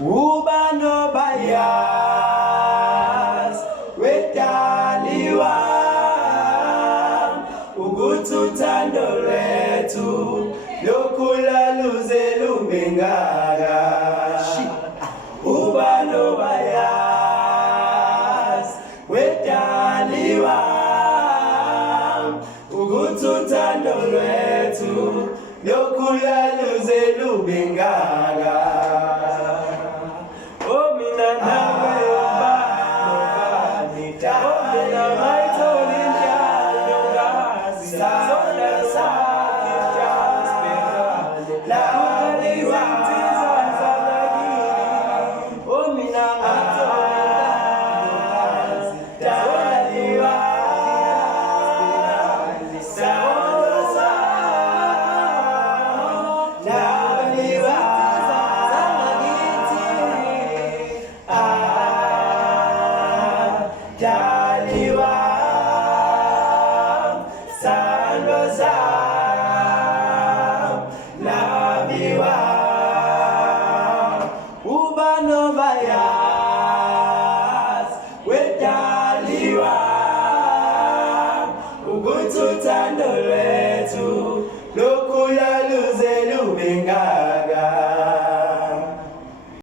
Ubano bayas wedaliwa ukuthutando lwethu lokhula luze lumengaka. Ubano bayas wedaliwa ukuthutando lwethu lokhula luze lumengaka. Ubano bayas wedaliwa ukuthutando lwethu lokhula luze lumengaka.